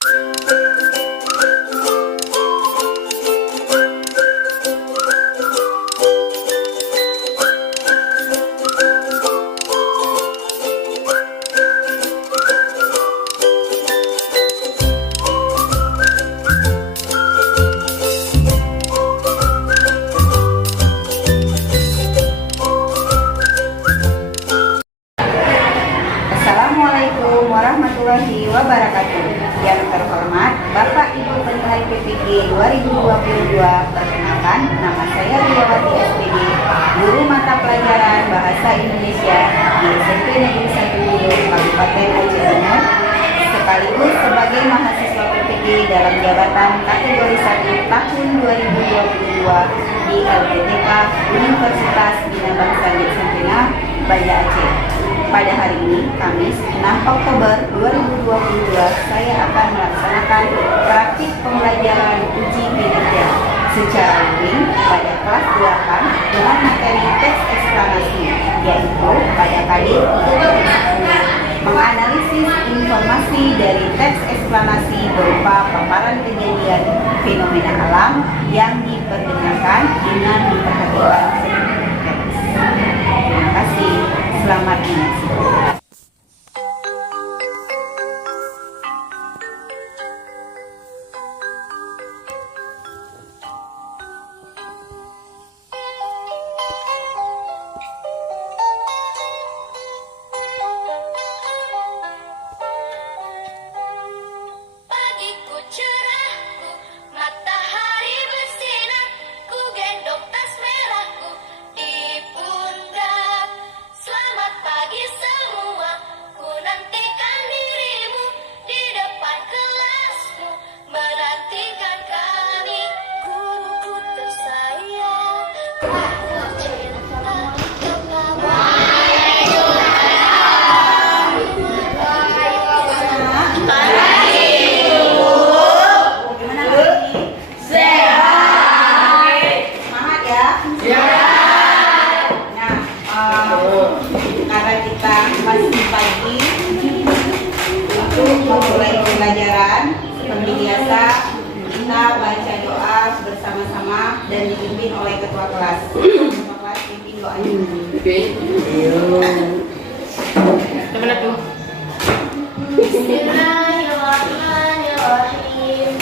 Assalamualaikum warahmatullahi wabarakatuh. Yang terhormat Bapak Ibu Penilai PPG 2022, perkenalkan nama saya Riawati SPD, guru mata pelajaran Bahasa Indonesia di SMP Negeri 1 Luyo, Kabupaten Aceh Timur, sekaligus sebagai mahasiswa PPG dalam jabatan kategori 1 tahun 2022 di LPTK Universitas Bina Bangsa Sempena, Banda Aceh. Pada hari ini, Kamis 6 Oktober 2022, saya akan melaksanakan praktik pembelajaran uji kinerja secara luring pada kelas 8 dengan materi teks eksplanasi, yaitu pada kali 310, menganalisis informasi dari teks eksplanasi berupa paparan kejadian fenomena alam yang diperdengarkan dengan memperhatikan teks. Terima kasih. Selamat menyaksikan. Karena kita masih pagi untuk memulai pembelajaran, seperti biasa kita baca doa bersama-sama dan dipimpin oleh ketua kelas. Ketua kelas pimpin doanya. Gimana tuh? Bismillahirrahmanirrahim.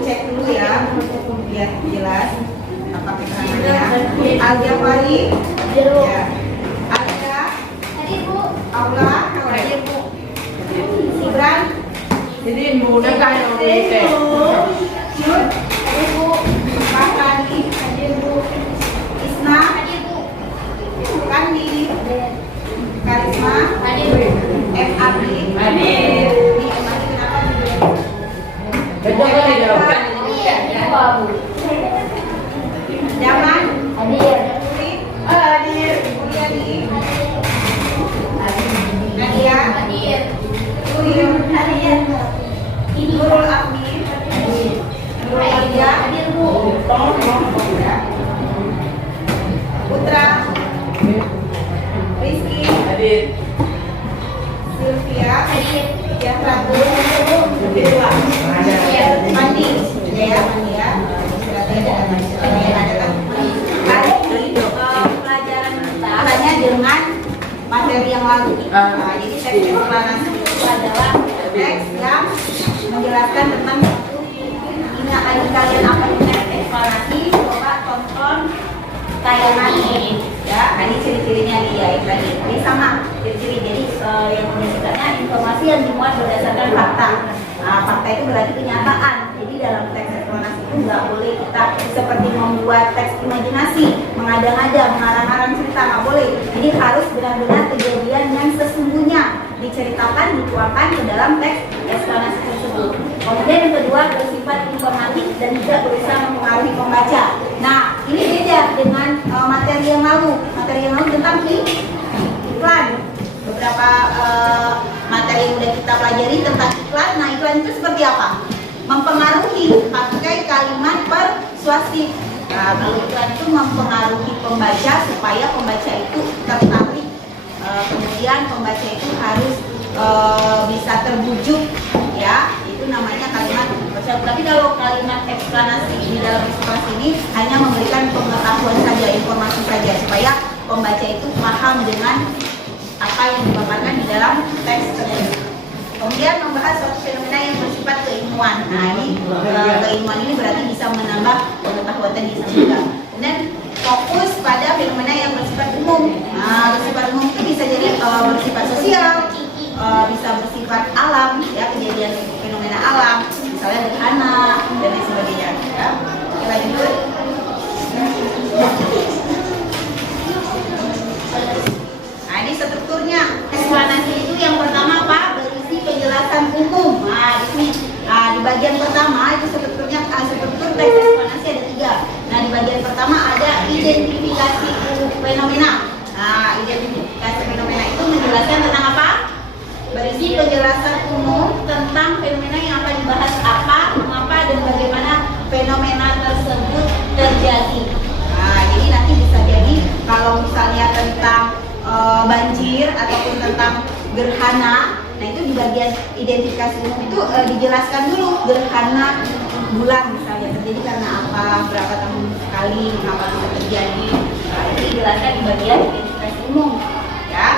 Cek dulu ya, biar jelas apa keterangannya. Al-Jafari, ya. Ada, Paula, hadir Bu. Sibran, Jadi Bu nak kaya orang kita. Jun, hadir Bu. Pahlani, hadir Bu. Isna, hadir Bu. Kandi, Karisma, hadir. F. Abdi, Hadir. Di Emani kenapa hadir? Betul kan jawabkan. Zaman, Hadir. Uri, Hadir. Mulyadi, Nadia, Hadir. Uyun, Hadir. Nurul Abdi, Nurul Adia, Hadir Bu. Putra, Rizky, Hadir. Sylvia, Hadir. yang Ratu, Mandi, ya Mandi ya. Hari ini pelajaran kita hanya dengan materi yang lalu. Nah, jadi teks eksplanasi itu adalah teks yang menjelaskan tentang satu. Ingat lagi kalian apa itu teks eksplanasi? Coba tonton tayangan ini. Ya, ini ciri-cirinya dia itu tadi. Ini sama ciri-ciri. Jadi yang menunjukkannya informasi yang dimuat berdasarkan fakta. Nah, fakta itu berarti kenyataan. Jadi dalam teks eksplanasi itu nggak boleh kita seperti membuat teks imajinasi, mengada-ngada, mengarang-arang cerita, nggak boleh. Jadi harus benar-benar kejadian yang sesungguhnya diceritakan, dituangkan ke dalam teks eksplanasi tersebut. Kemudian yang kedua bersifat informatif dan juga berusaha mempengaruhi pembaca. Nah, ini beda dengan materi yang lalu. Materi yang lalu tentang iklan. Beberapa materi yang sudah kita pelajari tentang iklan. Nah, iklan itu seperti apa? Mempengaruhi, pakai kalimat persuasif. Nah, kalau iklan itu mempengaruhi pembaca supaya pembaca itu tertarik. Kemudian pembaca itu harus bisa terbujuk, ya. Itu namanya kalimat persuasif. Tapi kalau kalimat eksplanasi di dalam eksplanasi ini hanya memberikan pengetahuan saja, informasi saja, supaya pembaca itu paham dengan apa yang dipaparkan di dalam teks tersebut. Kemudian membahas suatu fenomena yang bersifat keilmuan. Nah, ini keilmuan ini berarti bisa menambah pengetahuan tadi juga. Kemudian fokus pada fenomena yang bersifat umum. Nah, bersifat umum itu bisa jadi bersifat sosial, bisa bersifat alam, ya, kejadian fenomena alam, misalnya gerhana dan lain sebagainya. Ya. Oke, lanjut. Nah, ini strukturnya. Eksplanasi itu yang pertama apa? Berisi penjelasan umum. Nah, di sini, di bagian pertama itu strukturnya, struktur teks eksplanasi ada 3. Nah, di bagian pertama ada identifikasi fenomena. Nah, identifikasi fenomena itu menjelaskan tentang apa? Berisi penjelasan umum tentang fenomena yang akan dibahas, apa, mengapa, dan bagaimana fenomena tersebut terjadi. Nah, jadi nanti bisa jadi kalau misalnya tentang banjir ataupun tentang gerhana, nah itu di bagian identifikasi umum itu dijelaskan dulu gerhana bulan misalnya terjadi karena apa, berapa tahun sekali, mengapa bisa terjadi. Nah, itu dijelaskan di bagian identifikasi umum, ya.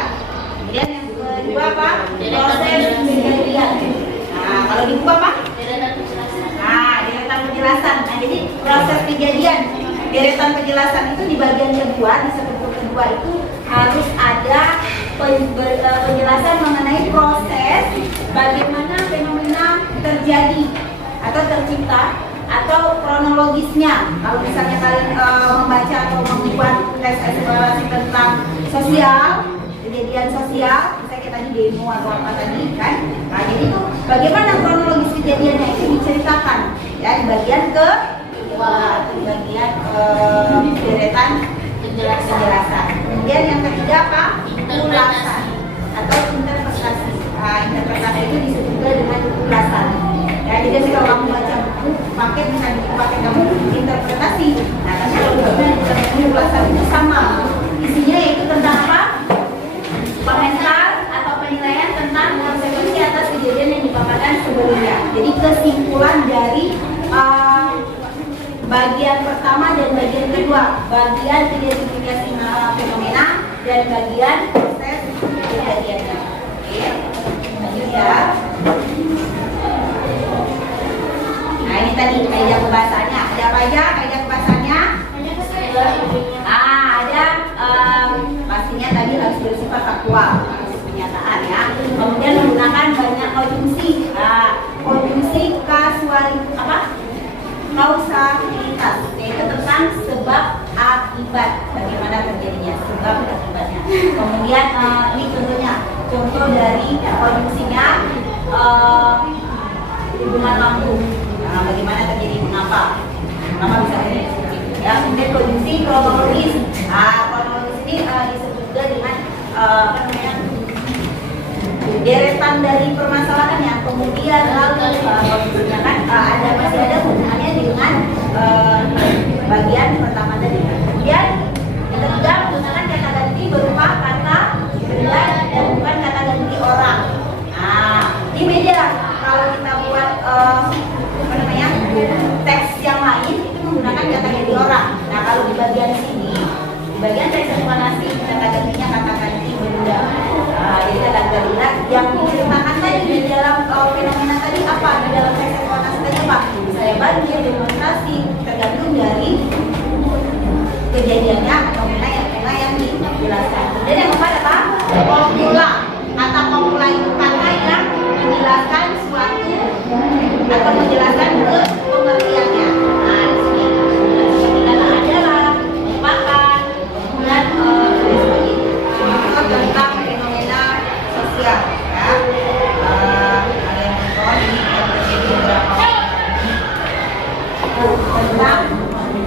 Kemudian yang kedua apa? Proses kejadian. Nah, kalau di buku apa? Nah, deretan penjelasan. Nah, jadi proses kejadian, deretan penjelasan itu di bagian kedua, di struktur kedua itu harus ada penjelasan mengenai proses bagaimana fenomena terjadi atau tercipta atau kronologisnya. Kalau misalnya kalian membaca atau membuat tes eksplorasi tentang sosial, kejadian sosial, misalnya kayak tadi demo atau apa tadi kan. Nah, jadi itu bagaimana kronologis kejadiannya itu diceritakan, ya, di bagian kedua, di bagian deretan penjelasan. Kemudian yang ketiga apa? Ulasan atau interpretasi. Nah, interpretasi itu disebut juga dengan ulasan. Ya, jadi kalau kamu baca buku paket, misalnya buku paket kamu interpretasi. Nah, tapi kalau buku ulasan itu sama. Isinya yaitu tentang apa? Komentar atau penilaian tentang konsekuensi atas kejadian yang dipaparkan sebelumnya. Jadi kesimpulan dari bagian pertama dan bagian kedua, bagian identifikasi fenomena dan bagian proses kejadiannya. Oke, lanjut ya. Nah, ini tadi kaidah pembahasannya. Ada apa aja kaidah pembahasannya? Ada pastinya tadi harus bersifat faktual, harus kenyataan. kausalitas, yaitu tentang sebab akibat, bagaimana terjadinya sebab akibatnya. Kemudian ini contoh dari konjungsinya hubungan lambung. Nah, bagaimana terjadi, mengapa bisa terjadi seperti itu ya. Kemudian konjungsi kronologis. Kronologis ini disebut juga dengan deretan dari permasalahannya, kemudian lalu konjungsinya kan masih ada hubungannya dengan bagian pertama tadi. Kemudian yang ketiga menggunakan kata ganti berupa kata benda dan bukan kata ganti orang. Nah, ini beda kalau kita buat teks yang lain itu menggunakan kata ganti orang. Nah, kalau di bagian sini, di bagian teks eksplanasi kata gantinya kata ganti benda. Jadi kata ganti yang diceritakan tadi di dalam fenomena tadi apa, di dalam teks eksplanasi tadi apa? Misalnya banjir, demonstrasi, tergantung dari kejadiannya atau fenomena yang dijelaskan. Dan yang keempat apa? Formula. Kata formula itu kata yang menjelaskan suatu atau menjelaskan ke pengertiannya. Nah, di sini kata adalah, merupakan, dan tentang fenomena sosial. Ya, ada yang nonton ini yang terjadi beberapa tentang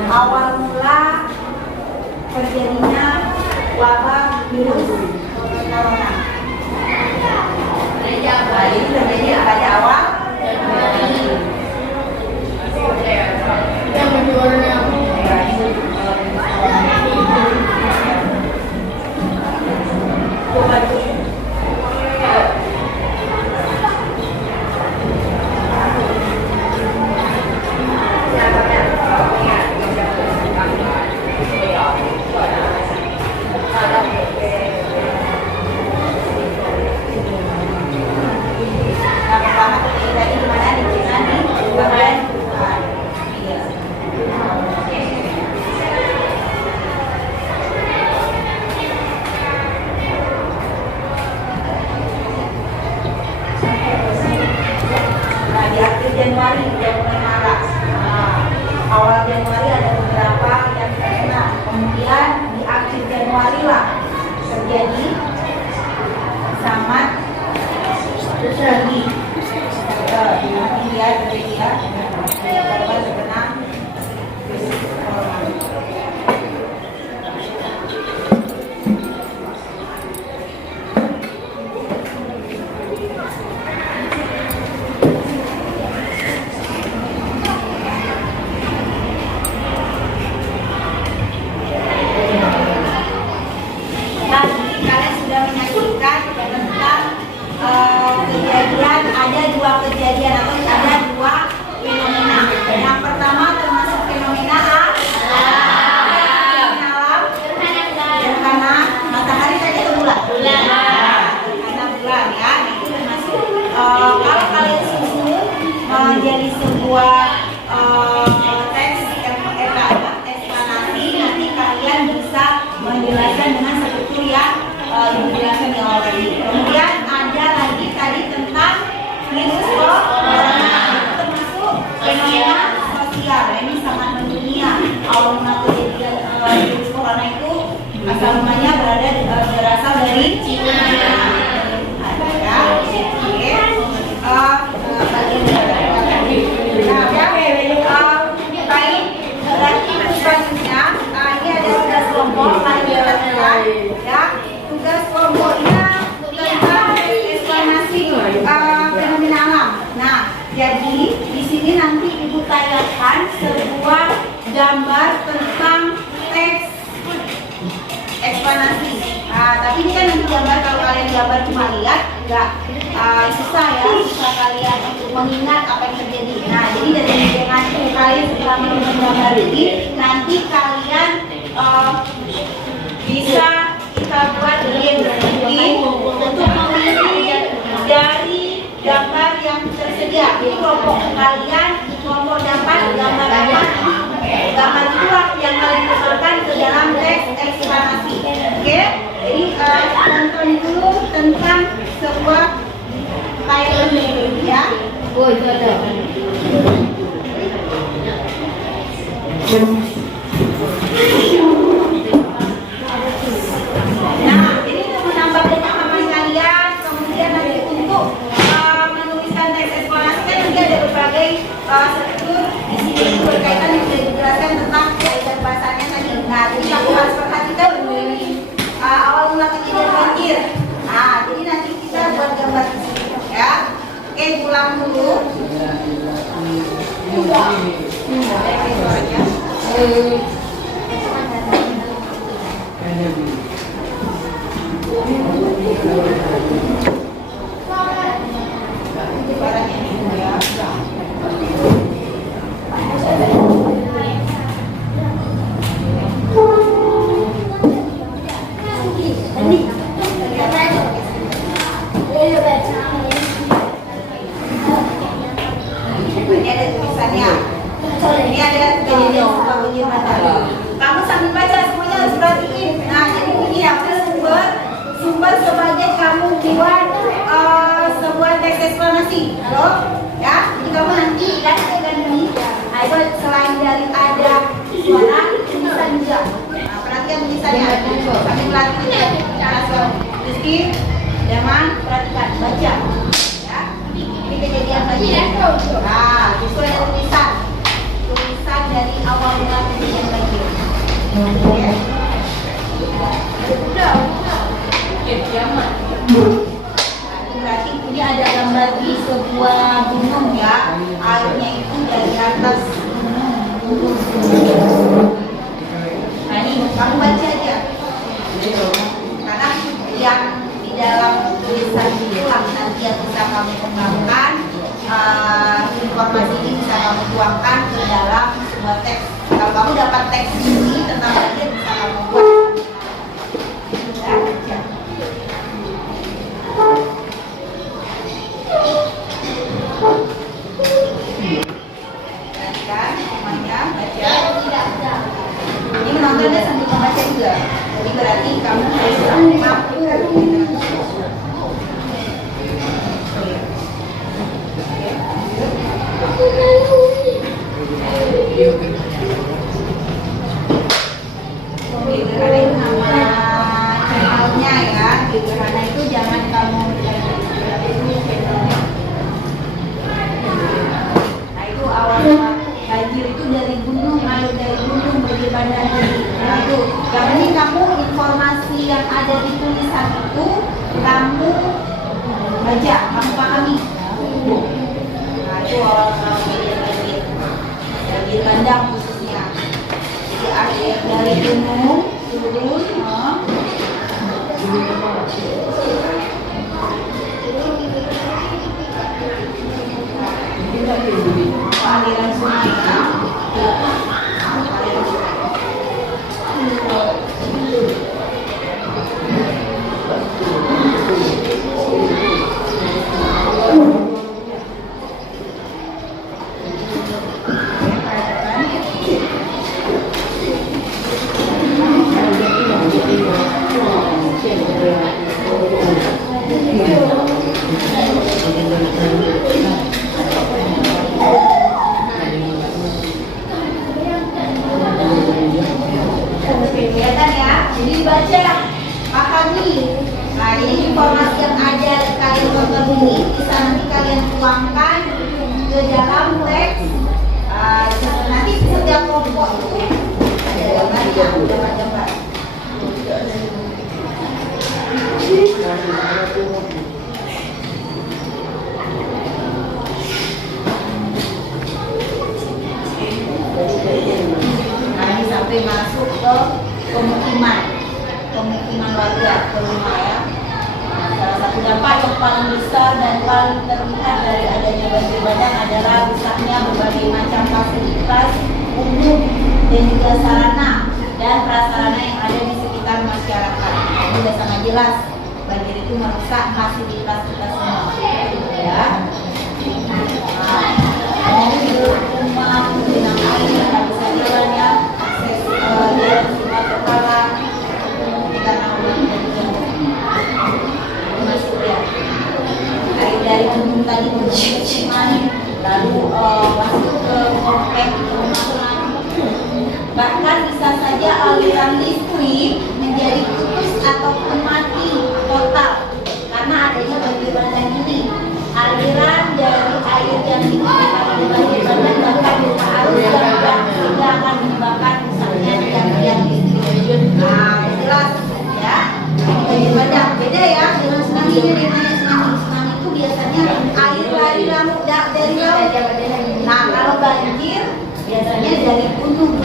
awal mula terjadinya wabah virus corona. Ini terjadi pada awal Januari. Yang menjualnya Januari udah mulai marak. Awal Januari ada beberapa yang terkena. Kemudian di akhir Januari lah terjadi sangat tinggi. Nanti ya terjadi ya. Korban terkena virus corona. Kejadian atau ada dua fenomena. Yang pertama termasuk fenomena alam, gerhana matahari tadi atau bulan? Gerhana bulan ya. Itu termasuk kalau kalian susun menjadi sebuah teks eksplanasi, nanti kalian bisa menjelaskan dengan struktur yang dijelaskan di awal tadi. Kemudian ada lagi tadi tentang virus corona, termasuk fenomena sosial. Ini sangat mendunia. Awal mula kejadian virus corona itu asal mulanya berasal dari Cina. Ini ada tugas kelompok ya. Tugas kelompoknya tentang eksplanasi fenomena alam. Nah, jadi di sini nanti ibu tanyakan sebuah gambar tentang teks eksplanasi. Tapi ini kan nanti gambar, kalau kalian gambar cuma lihat nggak susah ya, susah kalian untuk mengingat apa yang terjadi. Nah, jadi dari dengan kalian setelah menonton gambar ini, nanti kalian bisa kita buat game untuk memilih dari gambar yang tersedia. Jadi kelompok kalian, kelompok dapat gambar apa? Gambar itulah yang kalian masukkan ke dalam teks eksplanasi. Oke? Jadi tonton dulu tentang sebuah title ya. Oh, itu ada. Nah, ini untuk menambah pemahaman kalian, kemudian nanti untuk menuliskan teks eksplorasi kan nanti ada berbagai struktur di sini itu berkaitan yang sudah dijelaskan tentang kaidah bahasanya tadi. Nah, jadi kamu harus perhatikan awal mula kejadian banjir. Nah, jadi nanti kita buat gambar di sini ya. Oke, pulang dulu. Ini ada tulisannya. Ini ada kejadian sebuah banjir bandang. Kamu sambil baca semuanya harus perhatiin. Nah, jadi ini apa sumber sebagai kamu buat sebuah teks eksplanasi. Loh, ya. Jadi kamu nanti lihat kan ini. Nah, itu selain dari ada suara, tulisan juga. Nah, perhatikan tulisannya. Sambil perhatikan cara suara. Rizky, Jaman, perhatikan, baca. Ya. Ini kejadian banjir. Nah, itu ada tulisan dari awal mula kejadian banjir. Ya. Nah, ini berarti ini ada gambar di sebuah gunung ya. Airnya itu dari atas gunung. Nah, ini kamu baca aja. Karena yang di dalam tulisan itulah nanti yang bisa kamu kembangkan. Informasi ini bisa kamu tuangkan ke dalam sebuah teks. Kalau kamu dapat teks ini tentang banjir bisa kamu buat. Ya. Perhatikan semuanya, baca. Ini menontonnya sambil membaca juga. Jadi berarti kamu harus mampu. Gerhana itu nama channelnya ya. Gerhana itu jangan kamu nah itu awal banjir itu dari gunung, air dari gunung banjir bandang. Nah itu yang penting kamu informasi yang ada di tulisan itu kamu baca, kamu pahami. Nah itu awal banjir bandang khususnya. Jadi air dari gunung turun. Aliran sungai ya. Kelihatan ya, jadi baca, pahami. Nah ini informasi yang ada kalian tonton ini bisa nanti kalian tuangkan ke dalam teks. Nanti setiap kelompok itu ada gambarnya, gambar-gambar. Nah ini sampai masuk ke pemukiman warga ke rumah ya. Nah, salah satu dampak yang paling besar dan paling terlihat dari adanya banjir bandang adalah rusaknya berbagai macam fasilitas umum dan juga sarana dan prasarana yang ada di sekitar masyarakat. Ini sudah sangat jelas banjir itu merusak fasilitas kita semua ya. Rumah, genang air, nggak bisa jalan ya, akses jalan semua terhalang karena masuk ya. Air dari gunung tadi berciuman, lalu masuk ke komplek perumahan Tsunami itu biasanya air lari dari laut. Nah, kalau banjir biasanya dari gunung.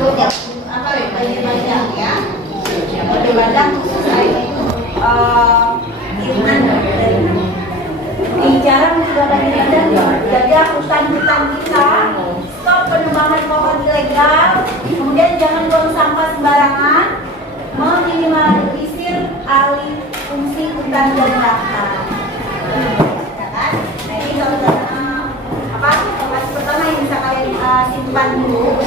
Banjir bandang ya. Banjir bandang khusus air itu kiriman dari jarang sudah banjir bandang. Jaga hutan-hutan kita, stop penebangan pohon ilegal, kemudian jangan buang sampah sembarangan, meminimalisir alih fungsi hutan dan lahan. Nah, ini kalau informasi pertama yang bisa kalian simpan dulu.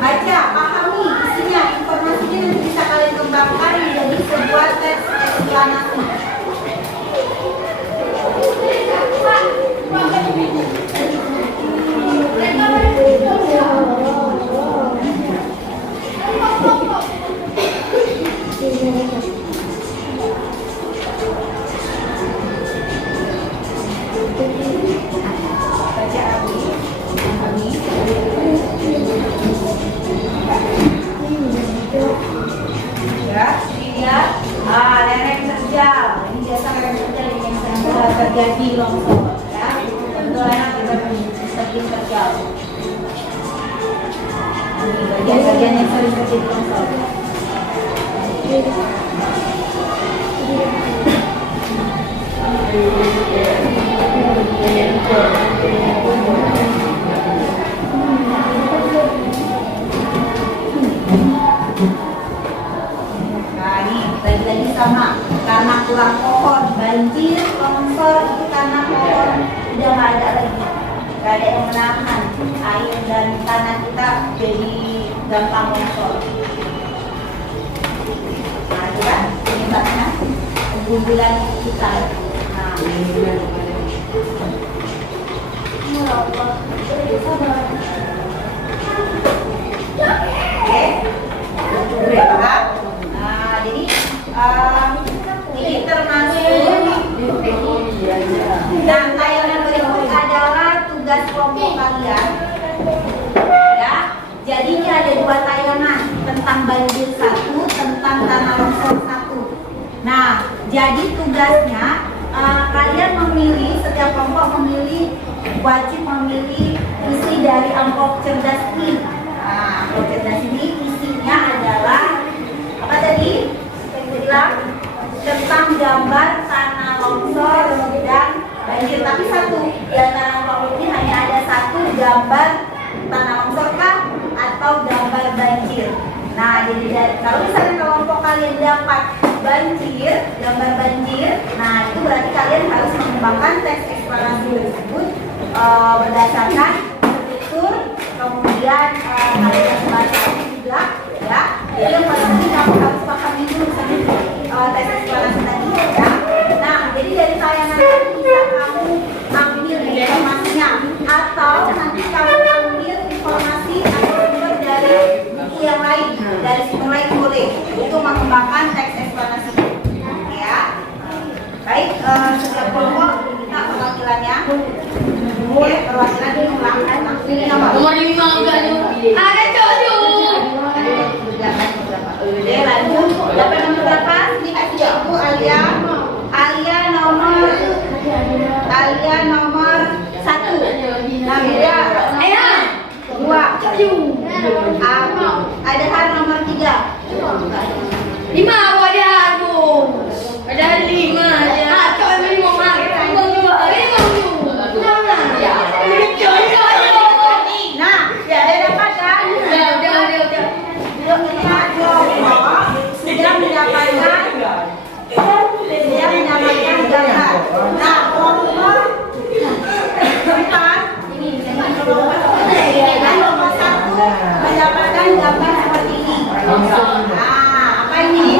Baca, pahami isinya, informasinya nanti bisa kalian kembangkan menjadi sebuah teks eksplanasi. Lereng terjal. Ini biasa lereng terjal yang sering terjadi longsor. Ya, tentu lereng sering terjal. Ini bagian-bagian yang sering terjadi longsor. Lagi sama karena kurang pohon, banjir, longsor itu karena pohon udah nggak ada lagi, nggak ada yang menahan air dan tanah kita jadi gampang longsor. Nah itu kan penyebabnya kegundulan kita. Nah oke, paham? Nah jadi ini termasuk. Nah, tayangan berikut adalah tugas kelompok kalian. Ya, jadi ini ada 2 tayangan tentang banjir 1, tentang tanah longsor 1. Nah, jadi tugasnya kalian memilih, setiap kelompok wajib memilih isi dari amplop cerdas ini. Nah, amplop cerdas ini isinya adalah apa tadi? Tentang gambar tanah longsor dan banjir, tapi satu di antara kelompok ini hanya ada 1 gambar tanah longsor kah atau gambar banjir. Nah, jadi kalau misalnya kelompok kalian dapat gambar banjir, nah itu berarti kalian harus mengembangkan teks eksplanasi tersebut berdasarkan struktur, kemudian kalian baca juga ya. Jadi yang pasti kamu harus pahami dulu teks eksplanasi tadi ya. Nah, jadi dari tayangan tadi bisa kamu ambil informasinya, atau nanti kamu ambil informasi atau sumber dari buku yang lain, dari sumber lain boleh untuk mengembangkan teks eksplanasi ya. Baik, setiap kelompok kita perwakilannya. Oke, perwakilan diulang. Nomor 5 enggak ada cowok. Oke, lanjut. Dapat nomor berapa? Ini kasih aku Alia nomor 1. Nadia 2. Ada har nomor 3. 5 ada aku. Ada 5 aja. Kau 5 mah. 5. Nah, ya dapat kan? Udah. Belum lihat sudah mendapatkan gambar. Nah, kelompok 4 ini nomor 1 mendapatkan gambar seperti ini. Nah, apa ini?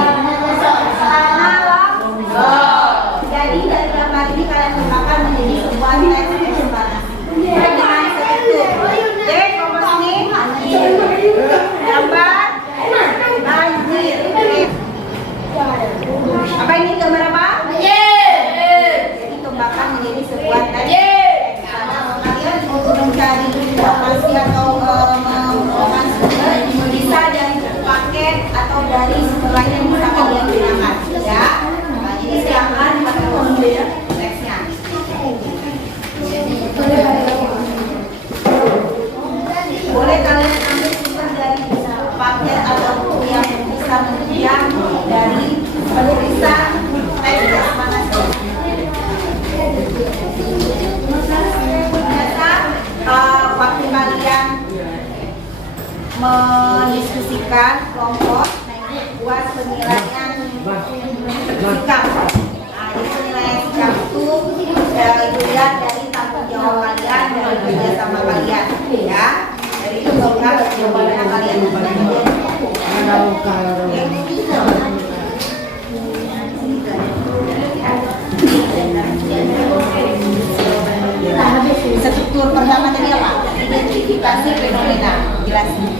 Struktur pertama tadi apa? Identifikasi fenomena. Jelasin.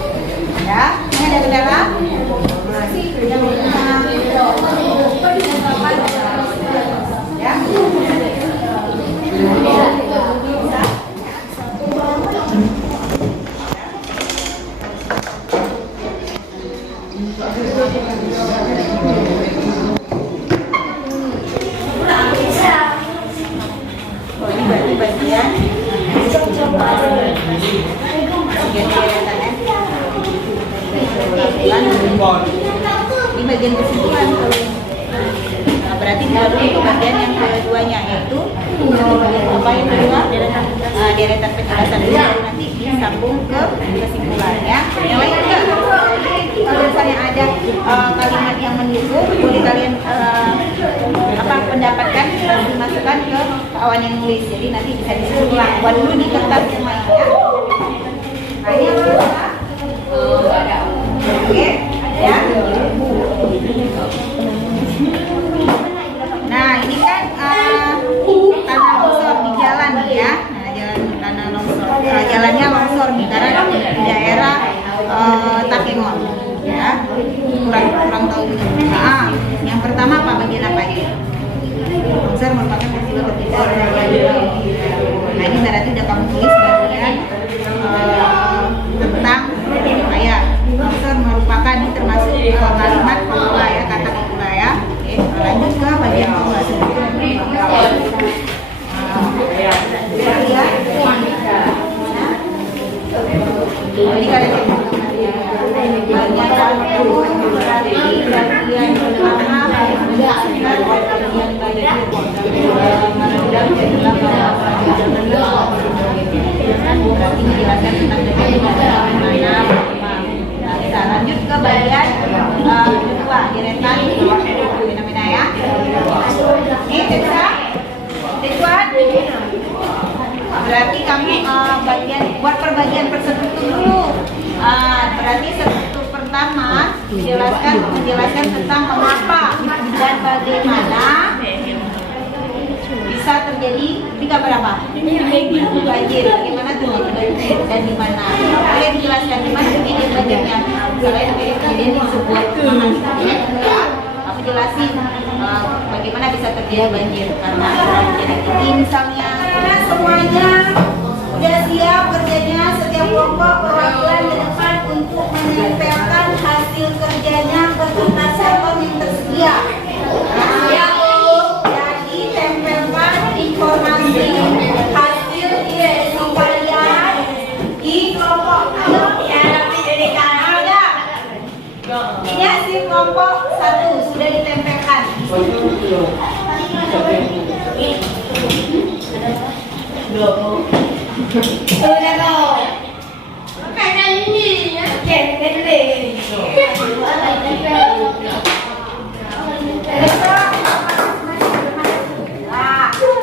Ya, ini ada kendala? Ya. Oh, ini berarti bagian ini bagian kesimpulan. Nah, berarti baru untuk bagian yang keduanya yaitu apa yang kedua deretan penjelasan dulu baru nanti disambung ke kesimpulannya. Yang lain enggak? Kalau misalnya ada kalimat yang mendukung boleh kalian pendapatkan dimasukkan ke kawan yang nulis. Jadi nanti bisa disusun ulang. Buat dulu di kertas semuanya. Nah, ini apa? Oke, ya. Nah, ini kan tanah longsor di jalan ya. Nah, tanah longsor. Jalannya longsor nih karena di daerah Takengon. Ya, kurang tahu juga. Nah, yang pertama apa bagian apa ini? Longsor merupakan peristiwa terjadi. Nah, ini berarti udah kamu tulis bagian tentang wilayah. Longsor merupakan ini termasuk kalimat pemula ya, kata pemula ya. Oke, lanjut ke bagian pemula sendiri. Jadi kalian bagian pertama berarti menjelaskan tentang kita lanjut ke bagian kedua deretan fenomena ya. Ini bisa Ridwan. Berarti kami bagian buat perbagian perstruktur dulu. Berarti struktur pertama menjelaskan tentang mengapa dan bagaimana bisa terjadi tiga berapa? Banjir. Bagaimana tuh banjir dan di mana? Kalian jelaskan di mana kejadian banjirnya? Kalian kejadian di sebuah perumahan ya. Aku jelasin bagaimana bisa terjadi banjir karena terjadi tinggi misalnya. Semuanya udah siap kerjanya, setiap kelompok perwakilan di depan untuk menempelkan hasil kerjanya ke kertas sampel yang tersedia. Jadi tempelkan informasi hasil penilaian di kelompok ada. Ini hasil kelompok 1 sudah ditempelkan. Udah dong. Kayak ini ya.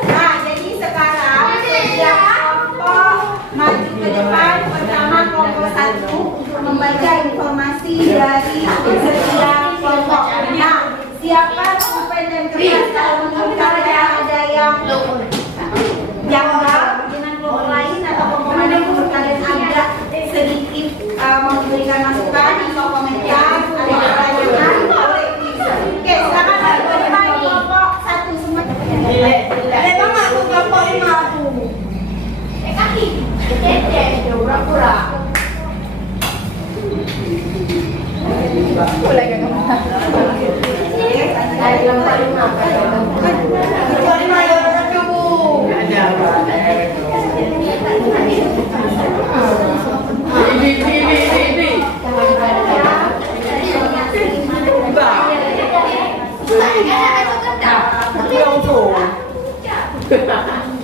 Nah, jadi sekarang setiap kelompok maju ke depan. Pertama kelompok 1 untuk membaca informasi dari setiap kelompok. Nah, siapkan pulpen dan kertas. Kalau menurut kalian ada yang janggal dengan kelompok lain atau kelompok mana yang menurut kalian agak sedikit memberikan masukan atau komentar atau pertanyaan boleh. Oke, silakan dari kelompok 1 semua. Memang aku kelompok 5 aku. Kaki. Pura-pura. Boleh kan kamu? Dari kelompok 5. Kelompok 5 ya orang kamu.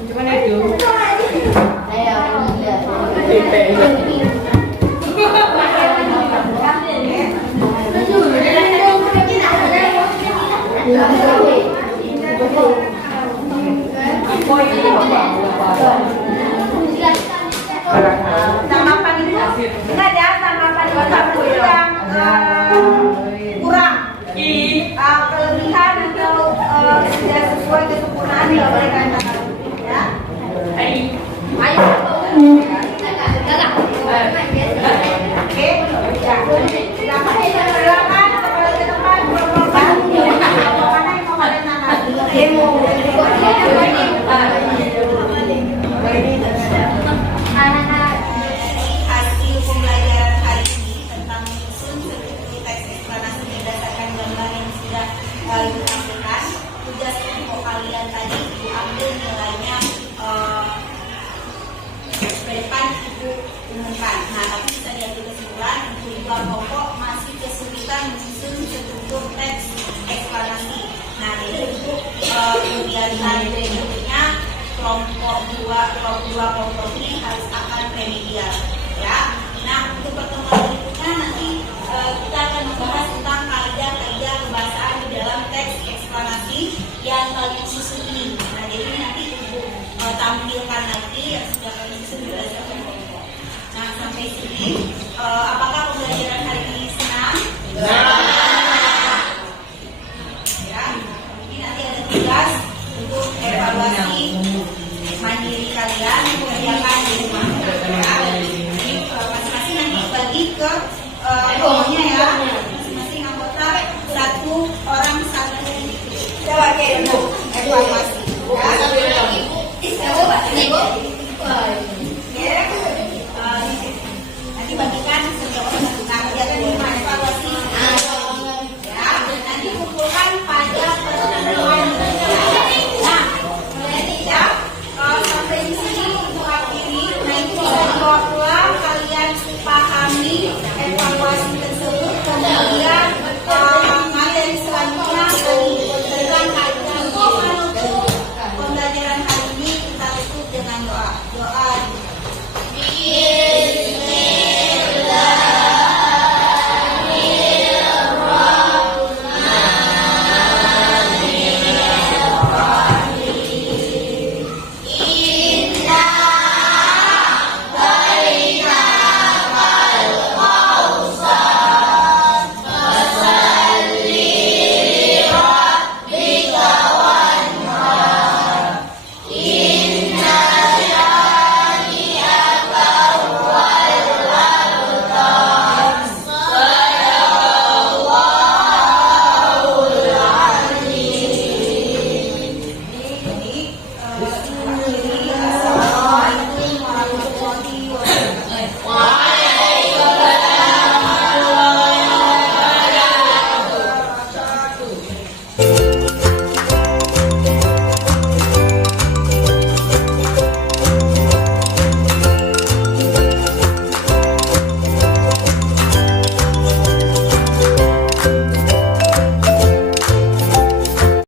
Gimana itu? Tanggapan itu enggak ada tanggapan itu yang nggak boleh kanan. Ya. Ayo. Oke. Ya. Silakan kembali ke tempat. Mana yang mau kalian angkat? Hasil pembelajaran hari ini tentang menyusun struktur teks eksplanasi berdasarkan gambar yang sudah Ibu tampilkan. Tugas untuk kalian tadi Ibu ambil nilainya ke depan Ibu umumkan. Nah, tapi bisa diambil kesimpulan untuk dua kelompok masih kesulitan menyusun struktur teks eksplanasi. Nah, jadi untuk kegiatan berikutnya kelompok kelompok ini harus akan remedial, ya. Nah, untuk pertemuan berikutnya nanti kita akan membahas tentang kaidah-kaidah kebahasaan di dalam teks eksplanasi yang kalian susun ini. Nah, jadi nanti Ibu tampilkan nanti yang sudah kalian susun di dalam kelompok. Nah, sampai sini apakah pembelajaran hari ini senang? Ya, ini nanti ada tugas untuk evaluasi mandiri kalian mengerjakan di rumah. Ya, jadi masing-masing nanti bagi ke kelompoknya